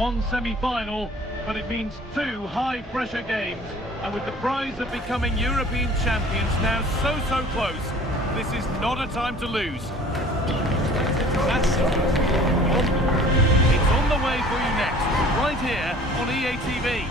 one semi-final, but it means two high-pressure games. And with the prize of becoming European champions now so close, this is not a time to lose. It's on the way for you next, right here on EA TV.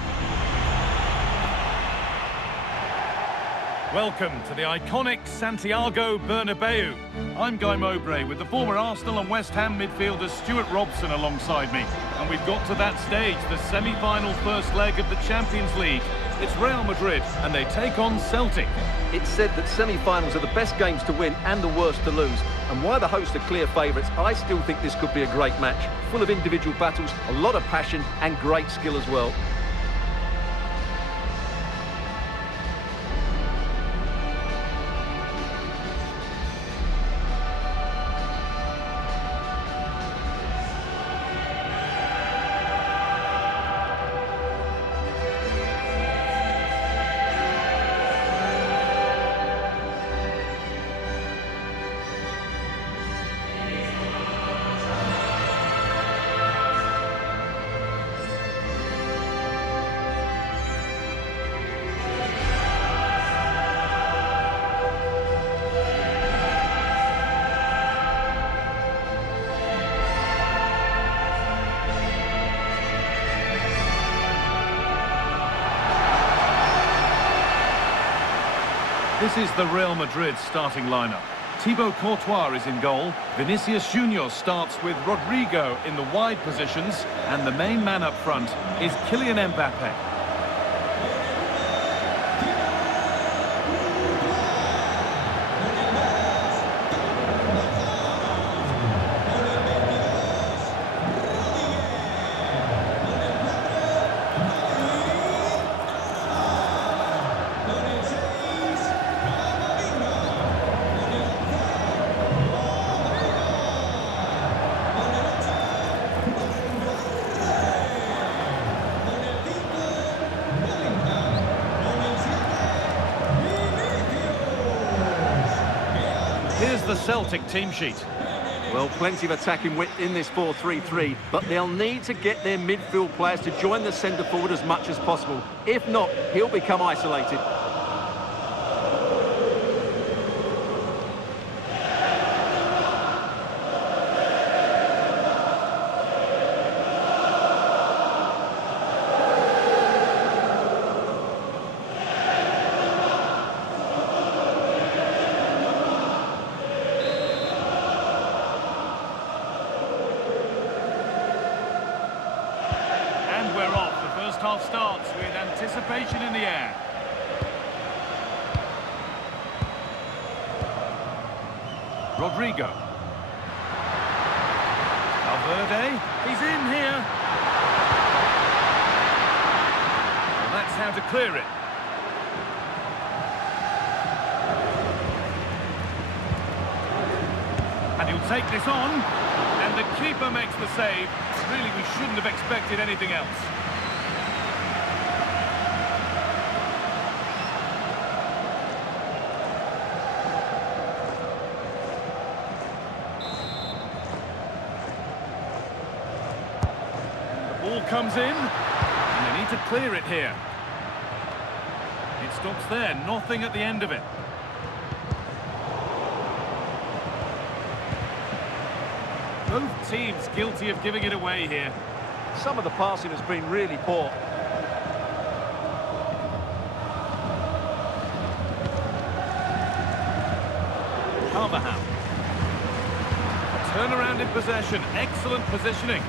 Welcome to the iconic Santiago Bernabeu. I'm Guy Mowbray with the former Arsenal and West Ham midfielder Stuart Robson alongside me. And we've got to that stage, the semi-final first leg of the Champions League. It's Real Madrid and they take on Celtic. It's said that semi-finals are the best games to win and the worst to lose. And while the hosts are clear favourites, I still think this could be a great match. Full of individual battles, a lot of passion and great skill as well. This is the Real Madrid starting lineup. Thibaut Courtois is in goal. Vinicius Junior starts with Rodrigo in the wide positions. And the main man up front is Kylian Mbappe. Here's the Celtic team sheet. Well, plenty of attacking width in this 4-3-3, but they'll need to get their midfield players to join the centre forward as much as possible. If not, he'll become isolated. And we're off. The first half starts with anticipation in the air. Rodrigo. Valverde. He's in here. Well, that's how to clear it. And he'll take this on. And the keeper makes the save. Really, we shouldn't have expected anything else. The ball comes in, and they need to clear it here. It stops there, nothing at the end of it. Both teams guilty of giving it away here. Some of the passing has been really poor. Carvajal. A turnaround in possession, excellent positioning.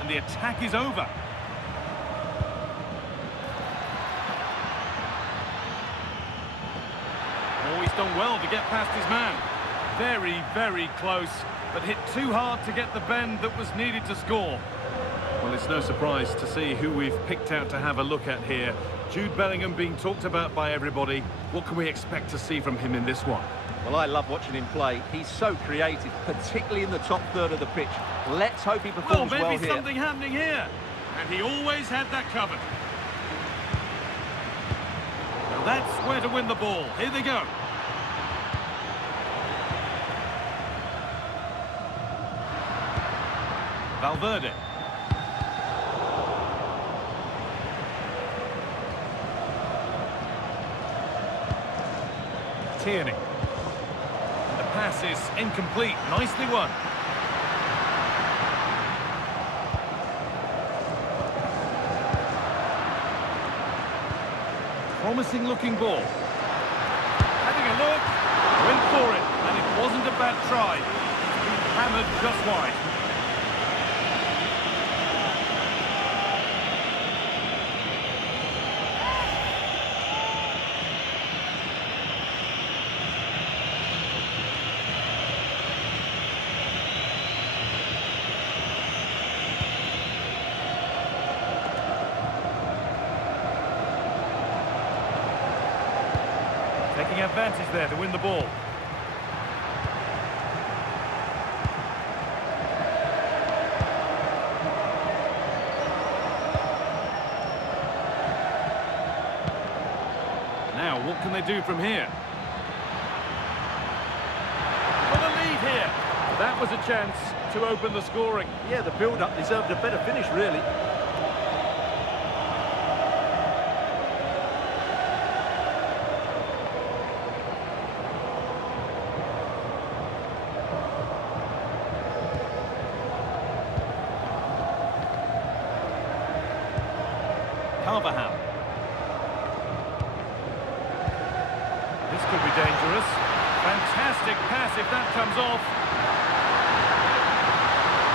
And the attack is over. Oh, he's done well to get past his man. Very, very close, but hit too hard to get the bend that was needed to score. Well, it's no surprise to see who we've picked out to have a look at here. Jude Bellingham being talked about by everybody. What can we expect to see from him in this one? Well, I love watching him play. He's so creative, particularly in the top third of the pitch. Let's hope he performs well here. Well, maybe something happening here. And he always had that covered. Now that's where to win the ball. Here they go. Valverde. Tierney. The pass is incomplete. Nicely won. Promising looking ball. Having a look. Went for it. And it wasn't a bad try. It's been hammered just wide. Taking advantage there to win the ball. Now, what can they do from here? For the lead here. That was a chance to open the scoring. Yeah, the build-up deserved a better finish, really. This could be dangerous. Fantastic pass if that comes off.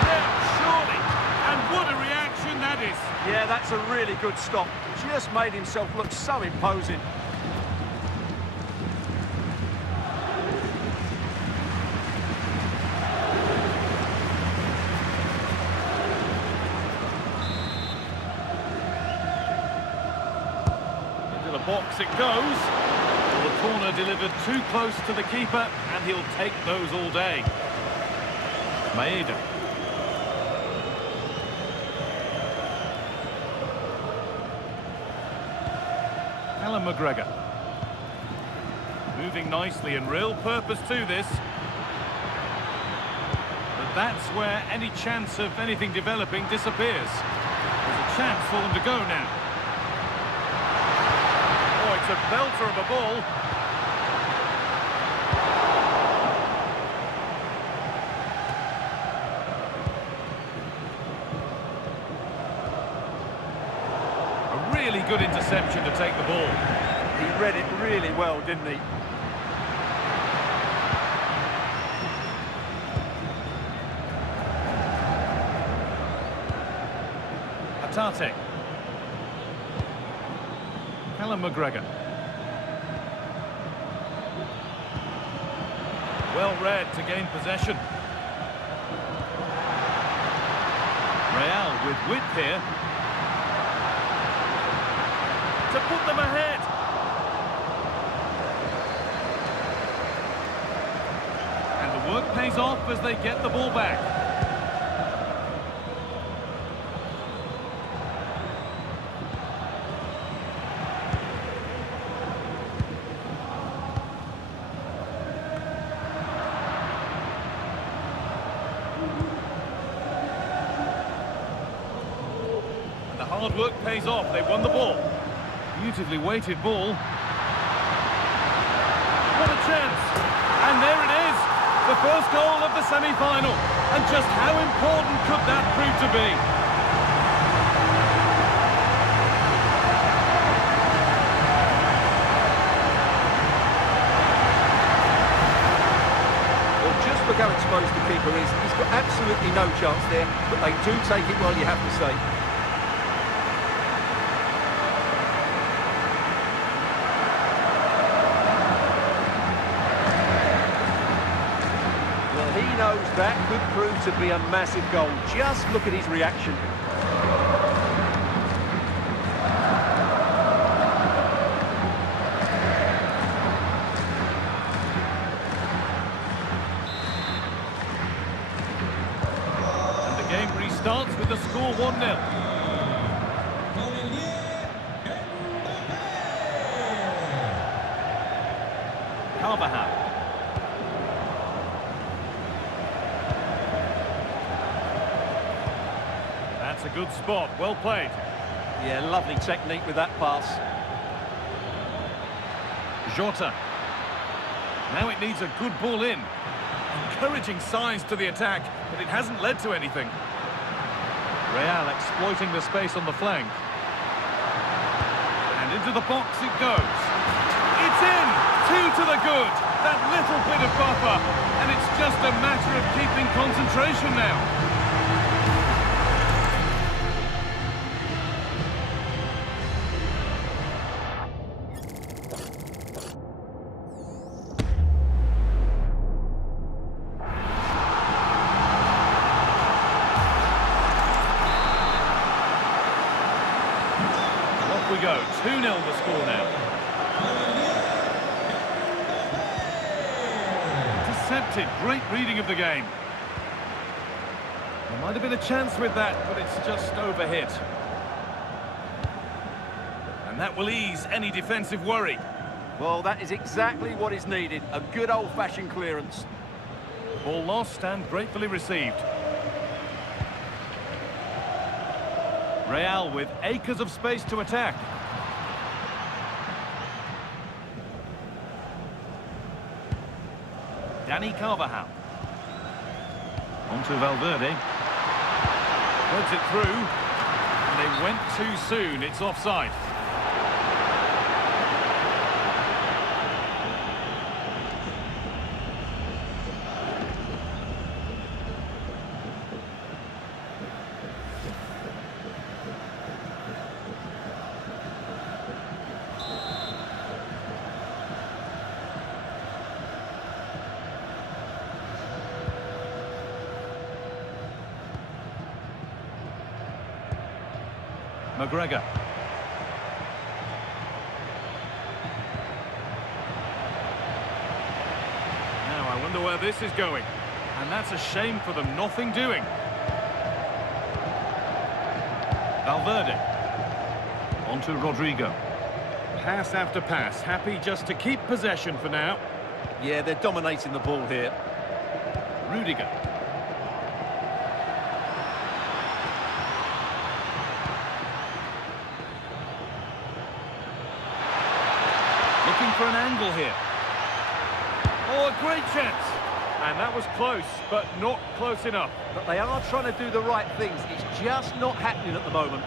Yeah, surely. And what a reaction that is. Yeah, that's a really good stop. Just made himself look so imposing. Into the box it goes. Well, the corner delivered too close to the keeper, and he'll take those all day. Maeda. Alan McGregor. Moving nicely and real purpose to this. But that's where any chance of anything developing disappears. There's a chance for them to go now. Oh, it's a belter of a ball. A really good interception to take the ball. He read it really well, didn't he? Tate. Alan McGregor. Well read to gain possession. Real with width here. To put them ahead. And the work pays off as they get the ball back. Hard work pays off. They won the ball. Beautifully weighted ball. What a chance. And there it is. The first goal of the semi-final. And just how important could that prove to be? Well, just look how exposed the keeper is. He's got absolutely no chance there, but they do take it well, you have to say. That could prove to be a massive goal. Just look at his reaction. And the game restarts with the score 1-0. Carvajal. That's a good spot, well played. Yeah, lovely technique with that pass. Jota. Now it needs a good ball in. Encouraging signs to the attack, but it hasn't led to anything. Real exploiting the space on the flank. And into the box it goes. It's in! 2 to the good. That little bit of buffer. And it's just a matter of keeping concentration now. We go, 2-0 the score now. Intercepted, great reading of the game. There might have been a chance with that, but it's just overhit. And that will ease any defensive worry. Well, that is exactly what is needed. A good old-fashioned clearance. Ball lost and gratefully received. Real with acres of space to attack. Dani Carvajal. Onto Valverde. Threads it through. And they went too soon. It's offside. McGregor. Now I wonder where this is going. And that's a shame for them, nothing doing. Valverde. Onto Rodrigo. Pass after pass, happy just to keep possession for now. Yeah, they're dominating the ball here. Rudiger. Looking for an angle here. Oh, a great chance. And that was close, but not close enough. But they are trying to do the right things. It's just not happening at the moment.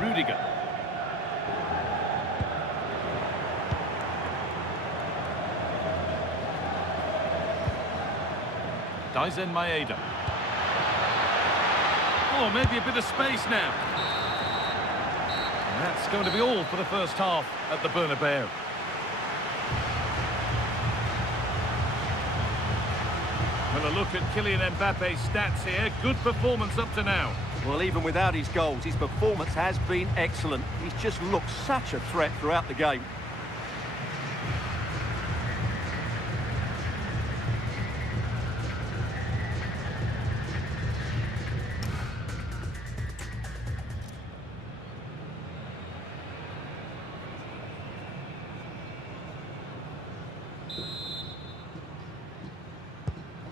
Rudiger. Dyson Maeda. Oh, maybe a bit of space now. And that's going to be all for the first half at the Bernabeu. Well, a look at Kylian Mbappe's stats here. Good performance up to now. Well, even without his goals, his performance has been excellent. He's just looked such a threat throughout the game.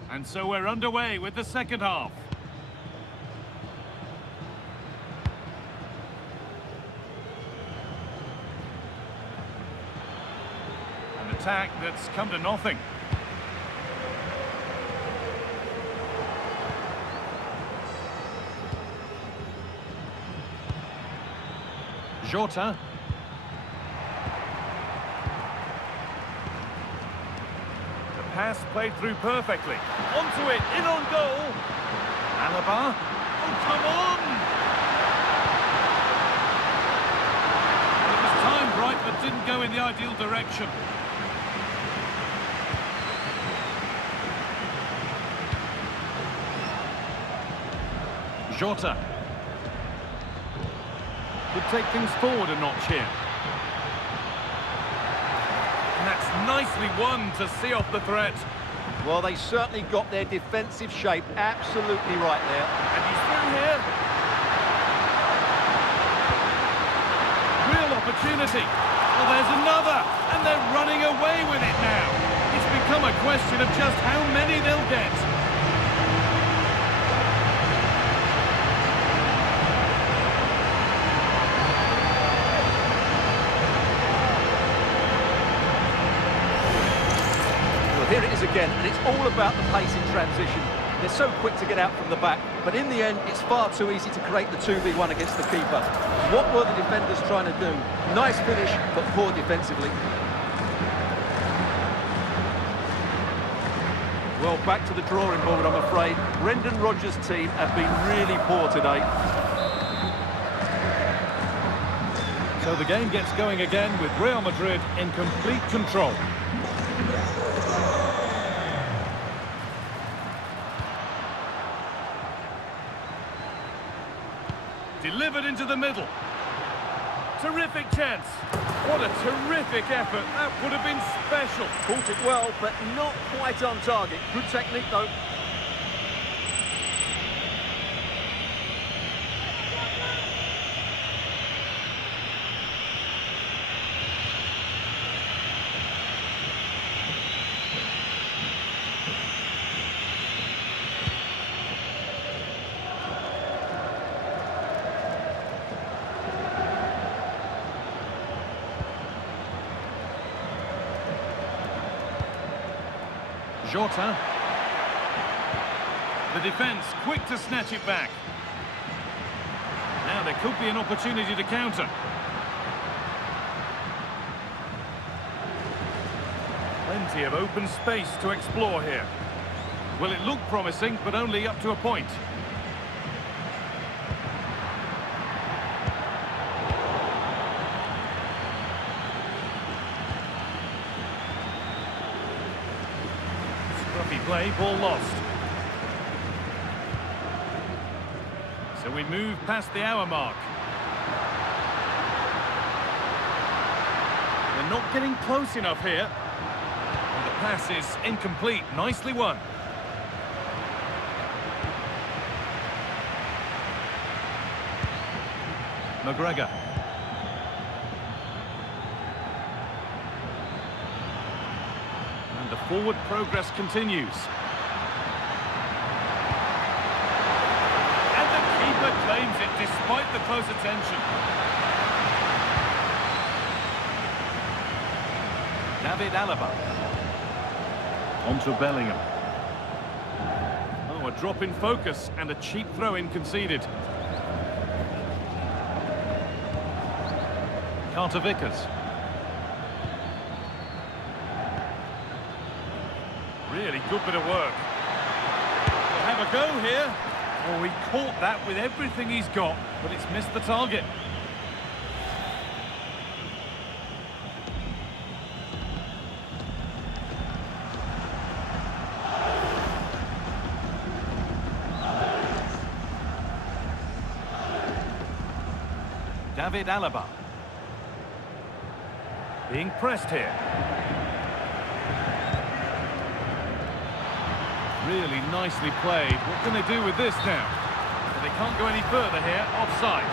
And so we're underway with the second half. An attack that's come to nothing. Jota. Pass played through perfectly. Onto it, in on goal. Alaba. Oh, come on! It was timed right, but didn't go in the ideal direction. Jota. Could take things forward a notch here. And that's nicely won to see off the threat. Well, they certainly got their defensive shape absolutely right there. And he's through here. opportunity. Well, there's another, and they're running away with it now. It's become a question of just how many they'll get. Well, here it is again, and it's all about the pace in transition. They're so quick to get out from the back, but in the end, it's far too easy to create the 2v1 against the keeper. What were the defenders trying to do? Nice finish, but poor defensively. Well, back to the drawing board, I'm afraid. Brendan Rodgers' team have been really poor today. So the game gets going again with Real Madrid in complete control. Delivered into the middle. Terrific chance. What a terrific effort. That would have been special. Caught it well, but not quite on target. Good technique, though. Jota. The defence quick to snatch it back. Now there could be an opportunity to counter. Plenty of open space to explore here. Well, it looked promising, but only up to a point. Play, ball lost. So we move past the hour mark. They're not getting close enough here. And the pass is incomplete. Nicely won. McGregor. The forward progress continues. And the keeper claims it despite the close attention. David Alaba. Onto Bellingham. Oh, a drop in focus and a cheap throw-in conceded. Carter Vickers. Really good bit of work. We'll have a go here. Oh, he caught that with everything he's got, but it's missed the target. David Alaba. Being pressed here. Really nicely played. What can they do with this now? Well, they can't go any further here. Offside.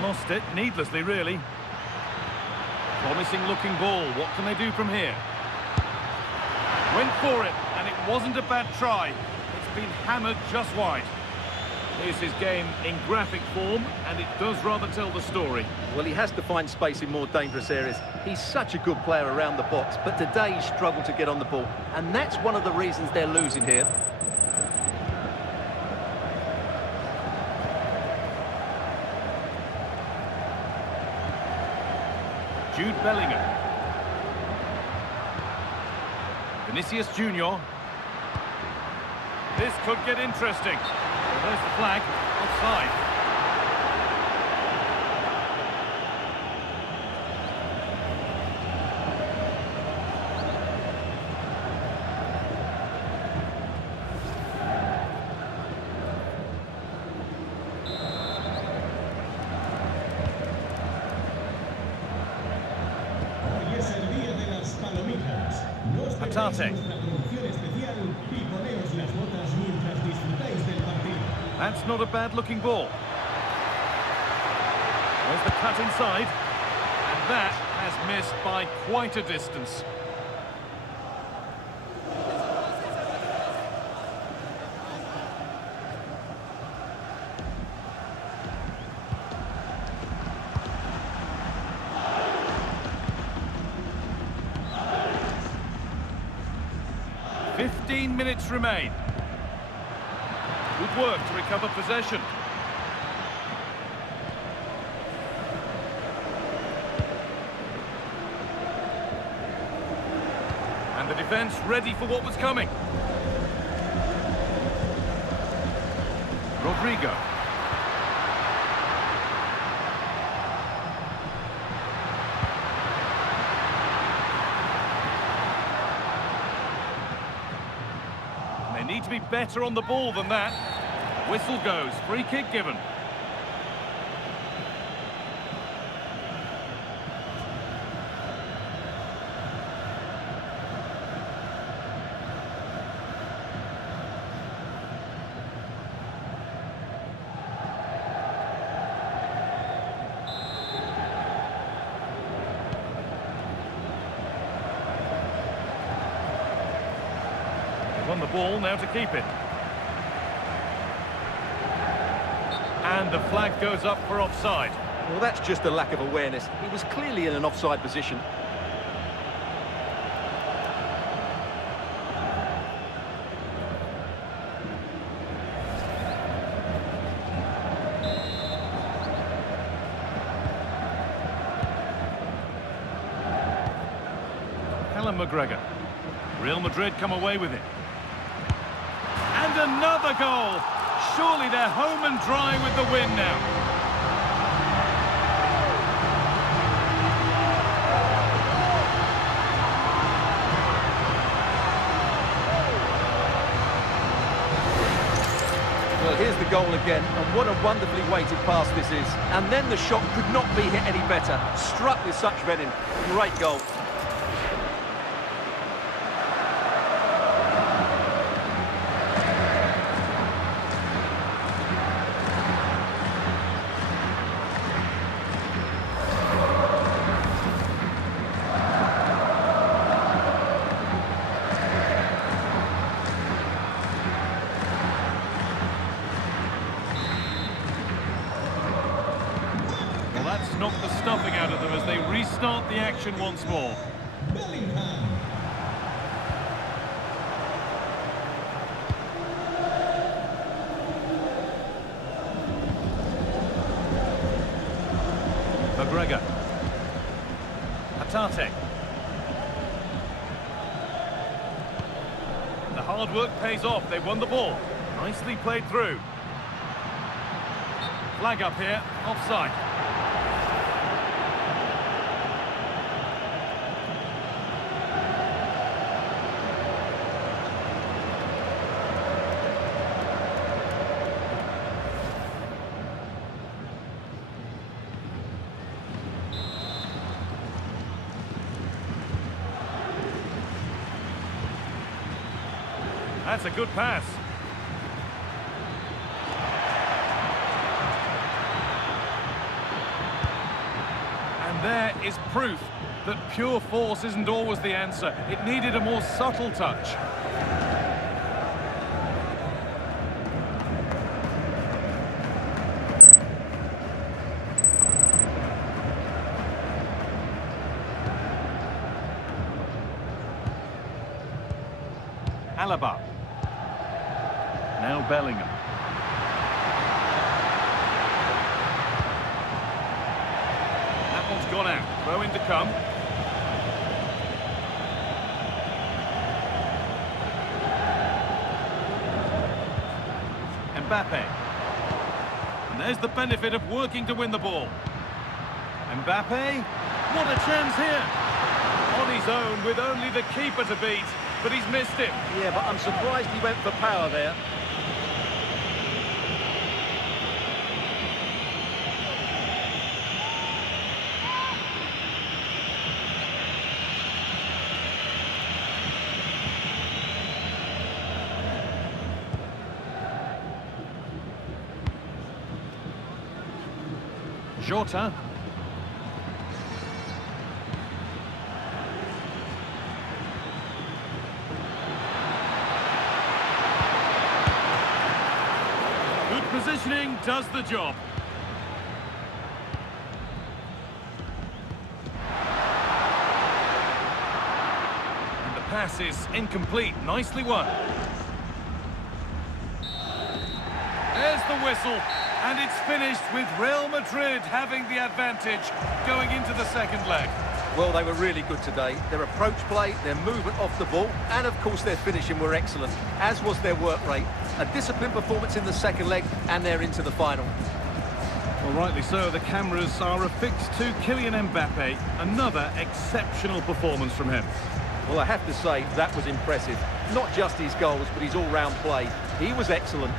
Lost it, needlessly really. Promising looking ball, what can they do from here? Went for it, and it wasn't a bad try. It's been hammered just wide. Here's his game in graphic form, and it does rather tell the story. Well, he has to find space in more dangerous areas. He's such a good player around the box, but today he struggled to get on the ball. And that's one of the reasons they're losing here. Jude Bellingham. Vinicius Junior. This could get interesting. Well, there's the flag. Offside. Attate. That's not a bad-looking ball. There's the cut inside. And that has missed by quite a distance. Fifteen minutes remain. Good work to recover possession. And the defence ready for what was coming. Rodrigo. They need to be better on the ball than that. Whistle goes, free kick given. On the ball, now to keep it. And the flag goes up for offside. Well, that's just a lack of awareness. He was clearly in an offside position. Callum McGregor. Real Madrid come away with it. And another goal! Surely they're home and dry with the win now. Well, here's the goal again, and what a wonderfully weighted pass this is. And then the shot could not be hit any better. Struck with such venom. Great goal. That's knocked the stuffing out of them as they restart the action once more. McGregor. Attate. The hard work pays off. They won the ball. Nicely played through. Flag up here. Offside. That's a good pass. And there is proof that pure force isn't always the answer. It needed a more subtle touch. Alaba. Now Bellingham. That one's gone out. Throw in to come. Mbappe. And there's the benefit of working to win the ball. Mbappe. What a chance here. On his own with only the keeper to beat. But he's missed it. Yeah, but I'm surprised he went for power there. Jota. Good positioning does the job. And the pass is incomplete. Nicely won. There's the whistle. And it's finished with Real Madrid having the advantage going into the second leg. Well, they were really good today. Their approach play, their movement off the ball, and of course their finishing were excellent, as was their work rate. A disciplined performance in the second leg, and they're into the final. Well, rightly so. The cameras are affixed to Kylian Mbappe. Another exceptional performance from him. Well, I have to say, that was impressive. Not just his goals, but his all-round play. He was excellent.